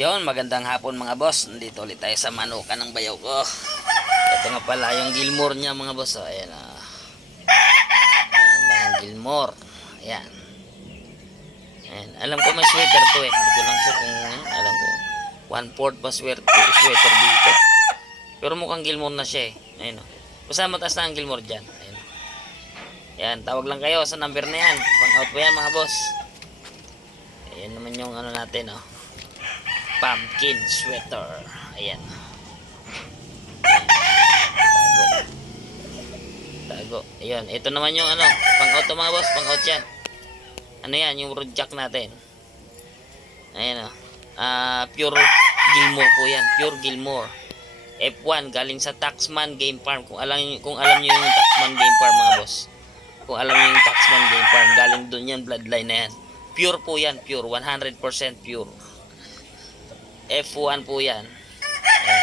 Yon, magandang hapon mga boss. Nandito ulit tayo sa manukan ng bayaw ko. Ito nga pala yung Gilmore niya mga boss. O, ayan o. Ayan na yung Gilmore. Ayan. Ayan. Alam ko may sweater to eh. Hindi ko lang sure kung alam ko. 1/4 ba sweater dito. Pero mukhang Gilmore na siya eh. Ayan o. Basta mataas na ang Gilmore dyan. Ayan o. Ayan. Tawag lang kayo sa number na yan. Pang out po yan mga boss. Ayan naman yung ano natin o. Pumpkin sweater. Ayan. Tago. Ayan. Ito naman yung ano. Pang out to mga boss. Pang out yan. Ano yan? Yung road jack natin. Ayan o. Pure Gilmore po yan. Pure Gilmore. F1 galing sa Taxman Game Farm. Kung alam niyo yung Taxman Game Farm mga boss. Kung alam niyo yung Taxman Game Farm, galing doon yan, bloodline na yan. Pure po yan. Pure. 100% pure. F1 po yan. Ayan.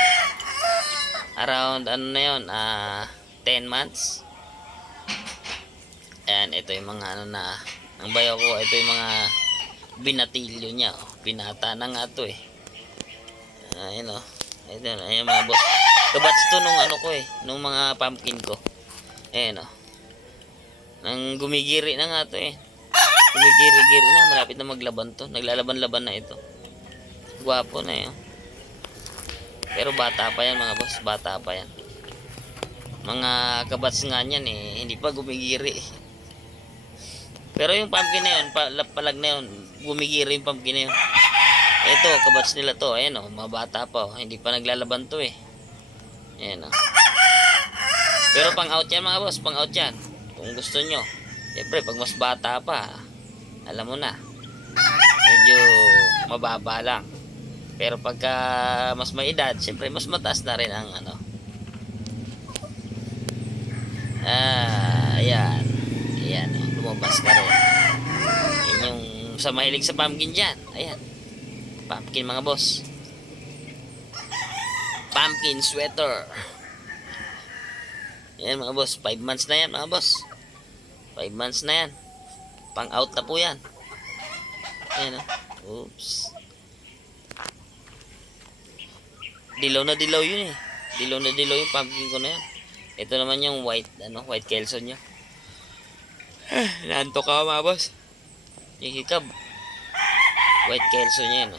Around ano na yun 10 months. Ayan, ito yung mga ano na ang bayo ko, ito yung mga binatilyo niya. Pinata na nga to eh. Ayan o. Ayan mga boss. Kabats to nung ano ko eh, nung mga pumpkin ko. Ayan o. Nang gumigiri na nga to eh. Gumigiri-giri na, malapit na maglaban to. Naglalaban-laban na ito. Gwapo na yun. Pero bata pa yan mga boss. Bata pa yan. Mga kabats nga niyan eh. Hindi pa gumigiri. Pero yung pumpkin na yun, palag na yun, gumigiri yung pumpkin na yun. Ito, kabats nila to. Ayan o, mga bata pa o. Hindi pa naglalaban to eh. Ayan o. Pero pang out yan mga boss. Pang out yan. Kung gusto nyo. Siyempre, pag mas bata pa, alam mo na. Medyo mababa lang. Pero pagka mas may edad, siyempre mas mataas na rin ang ano. Ayan. Ayan, lumabas ka rin. Yan yung sa mahilig sa pumpkin dyan. Ayan. Pumpkin mga boss. Pumpkin sweater. Ayan mga boss. 5 months na yan mga boss. 5 months na yan. Pang out na po yan. Ayan o. Oops. Dilaw na dilaw yun eh. Dilaw na dilaw yung pumpkin ko na yan. Ito naman yung white, white kelson niya. Naanto ka mga boss. Yung hikab. White kelson niya yan.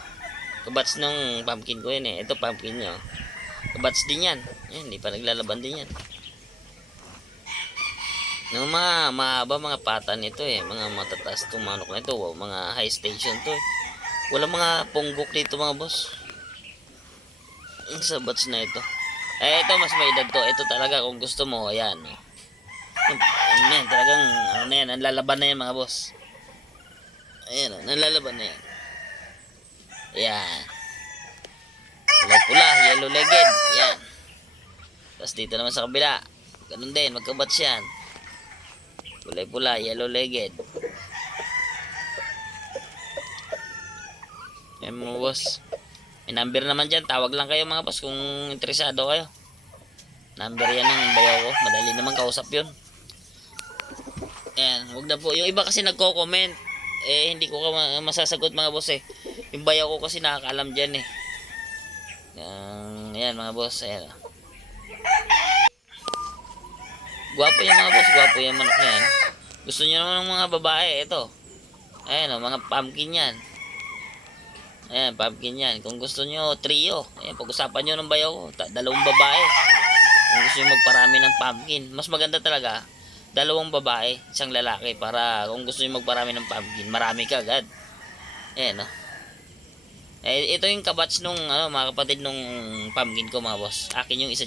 Kabats ng pumpkin ko yan eh. Ito pumpkin niya. Kabats din yan. Yan, hindi pa naglalaban din yan. Ng mga mahaba mga pata nito eh. Mga matataas itong manok na ito. Mga high station to eh. Walang mga punggok dito mga boss. Sa batch na ito. Ito mas may edad to. Ito talaga kung gusto mo, ayan. Yan, talagang ano na yan, nanlalaban na yan mga boss. Ayan, nanlalaban na yan. Ayan. Kulay pula, yellow legged. Ayan. Tapos dito naman sa kabila. Ganun din, magkabatch yan. Kulay pula, yellow legged. Ayan mga boss. May number naman dyan. Tawag lang kayo mga boss kung interesado kayo. Number yan ng bayaw ko. Madali naman kausap yun. Ayan. Huwag na po. Yung iba kasi nagko-comment. Eh hindi ko masasagot mga boss eh. Yung bayaw ko kasi nakakaalam dyan eh. Ayan mga boss. Ayan. Gwapo yan mga boss. Gwapo yan manok na yan. Gusto nyo naman ng mga babae. Ito. Ayan o. Mga pumpkin yan. Ayan, pumpkin yan. Kung gusto nyo, trio. Ayan, pag-usapan nyo ng bayaw ko. Dalawang babae. Kung gusto nyo magparami ng pumpkin. Mas maganda talaga, dalawang babae, isang lalaki. Para kung gusto nyo magparami ng pumpkin, marami ka agad. Ayan, no? Ito yung kabatch nung, mga kapatid nung pumpkin ko, mga boss. Akin yung isa dyan.